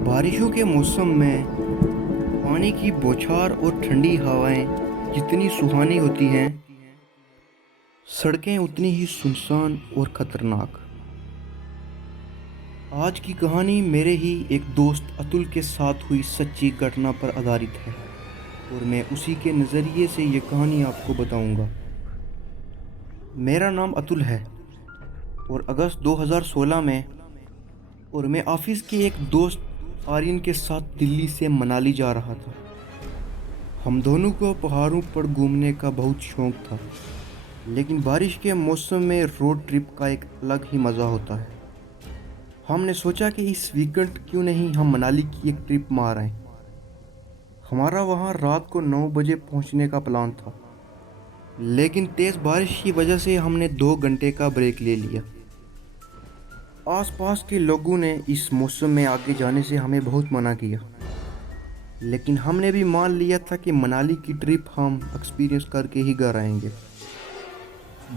बारिशों के मौसम में पानी की बौछार और ठंडी हवाएं जितनी सुहानी होती हैं, सड़कें उतनी ही सुनसान और खतरनाक। आज की कहानी मेरे ही एक दोस्त अतुल के साथ हुई सच्ची घटना पर आधारित है और मैं उसी के नज़रिए से ये कहानी आपको बताऊंगा। मेरा नाम अतुल है और अगस्त 2016 में और मैं ऑफिस के एक दोस्त आर्यन के साथ दिल्ली से मनाली जा रहा था। हम दोनों को पहाड़ों पर घूमने का बहुत शौक था, लेकिन बारिश के मौसम में रोड ट्रिप का एक अलग ही मज़ा होता है। हमने सोचा कि इस वीकेंड क्यों नहीं हम मनाली की एक ट्रिप मार आएं। हमारा वहाँ रात को 9 बजे पहुँचने का प्लान था, लेकिन तेज़ बारिश की वजह से हमने 2 घंटे का ब्रेक ले लिया। आसपास के लोगों ने इस मौसम में आगे जाने से हमें बहुत मना किया, लेकिन हमने भी मान लिया था कि मनाली की ट्रिप हम एक्सपीरियंस करके ही घर आएंगे।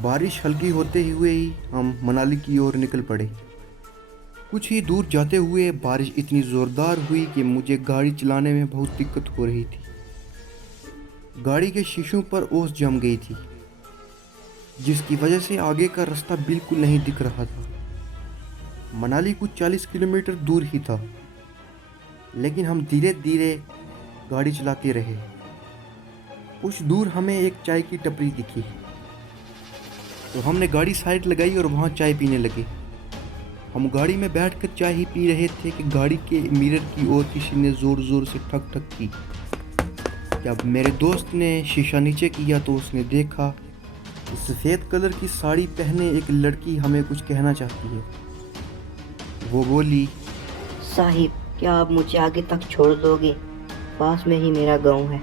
बारिश हल्की होते हुए ही हम मनाली की ओर निकल पड़े। कुछ ही दूर जाते हुए बारिश इतनी ज़ोरदार हुई कि मुझे गाड़ी चलाने में बहुत दिक्कत हो रही थी। गाड़ी के शीशों पर ओस जम गई थी, जिसकी वजह से आगे का रास्ता बिल्कुल नहीं दिख रहा था। मनाली कुछ 40 किलोमीटर दूर ही था, लेकिन हम धीरे धीरे गाड़ी चलाते रहे। कुछ दूर हमें एक चाय की टपरी दिखी, तो हमने गाड़ी साइड लगाई और वहाँ चाय पीने लगे। हम गाड़ी में बैठकर चाय ही पी रहे थे कि गाड़ी के मिरर की ओर किसी ने ज़ोर ज़ोर से ठक ठक की। जब मेरे दोस्त ने शीशा नीचे किया तो उसने देखा कि सफ़ेद कलर की साड़ी पहने एक लड़की हमें कुछ कहना चाहती है। वो बोली, साहिब, क्या आप मुझे आगे तक छोड़ दोगे? पास में ही मेरा गांव है।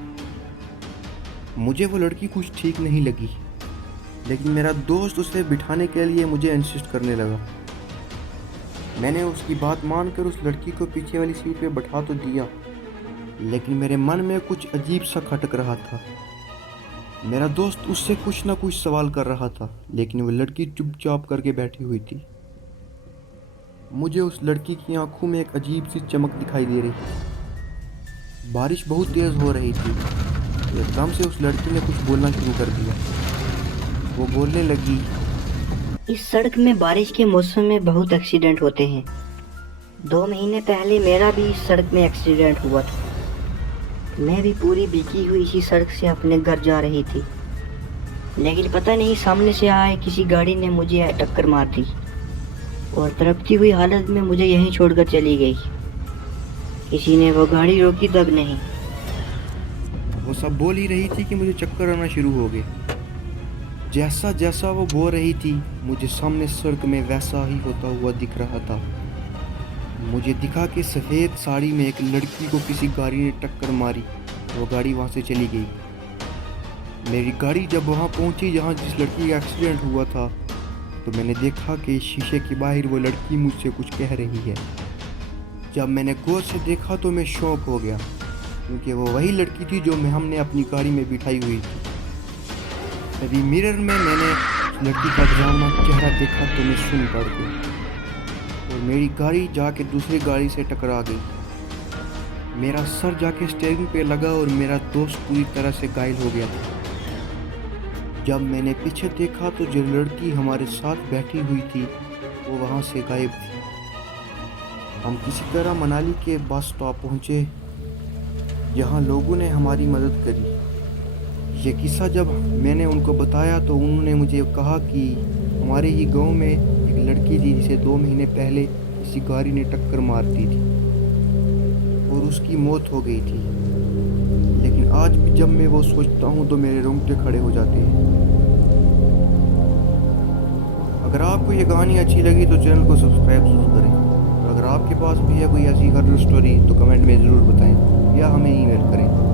मुझे वो लड़की कुछ ठीक नहीं लगी, लेकिन मेरा दोस्त उसे बिठाने के लिए मुझे इंसिस्ट करने लगा। मैंने उसकी बात मानकर उस लड़की को पीछे वाली सीट पे बैठा तो दिया, लेकिन मेरे मन में कुछ अजीब सा खटक रहा था। मेरा दोस्त उससे कुछ ना कुछ सवाल कर रहा था, लेकिन वो लड़की चुपचाप करके बैठी हुई थी। मुझे उस लड़की की आंखों में एक अजीब सी चमक दिखाई दे रही थी। बारिश बहुत तेज़ हो रही थी। एकदम से उस लड़की ने कुछ बोलना शुरू कर दिया। वो बोलने लगी, इस सड़क में बारिश के मौसम में बहुत एक्सीडेंट होते हैं। 2 महीने पहले मेरा भी इस सड़क में एक्सीडेंट हुआ था। मैं भी पूरी भीगी हुई इसी सड़क से अपने घर जा रही थी, लेकिन पता नहीं सामने से आए किसी गाड़ी ने मुझे टक्कर मार दी और तड़पती हुई हालत में मुझे यहीं छोड़कर चली गई। किसी ने वो गाड़ी रोकी तक नहीं। वो सब बोल ही रही थी कि मुझे चक्कर आना शुरू हो गए। जैसा जैसा वो बोल रही थी, मुझे सामने सड़क में वैसा ही होता हुआ दिख रहा था। मुझे दिखा कि सफ़ेद साड़ी में एक लड़की को किसी गाड़ी ने टक्कर मारी। वो गाड़ी वहाँ से चली गई। मेरी गाड़ी जब वहाँ पहुँची जहाँ जिस लड़की का एक्सीडेंट हुआ था, तो मैंने देखा कि शीशे के बाहर वो लड़की मुझसे कुछ कह रही है। जब मैंने गौर से देखा तो मैं शॉक हो गया, क्योंकि वो वही लड़की थी जो हमने अपनी गाड़ी में बिठाई हुई थी। तभी मिरर में मैंने लड़की का डरावना चेहरा देखा तो मैं सुन पड़ गई और मेरी गाड़ी जाके दूसरी गाड़ी से टकरा गई। मेरा सर जाके स्टीयरिंग पे लगा और मेरा दोस्त पूरी तरह से घायल हो गया था। जब मैंने पीछे देखा तो जो लड़की हमारे साथ बैठी हुई थी वो वहाँ से गायब थी। हम किसी तरह मनाली के बस स्टॉप पहुँचे, जहाँ लोगों ने हमारी मदद करी। ये किस्सा जब मैंने उनको बताया तो उन्होंने मुझे कहा कि हमारे ही गांव में एक लड़की थी जिसे 2 महीने पहले किसी गाड़ी ने टक्कर मार दी थी और उसकी मौत हो गई थी। लेकिन आज भी जब मैं वो सोचता हूँ तो मेरे रोंगटे खड़े हो जाते हैं। अगर आपको ये कहानी अच्छी लगी तो चैनल को सब्सक्राइब ज़रूर करें, और अगर आपके पास भी है कोई ऐसी हॉरर स्टोरी तो कमेंट में ज़रूर बताएं या हमें ईमेल करें।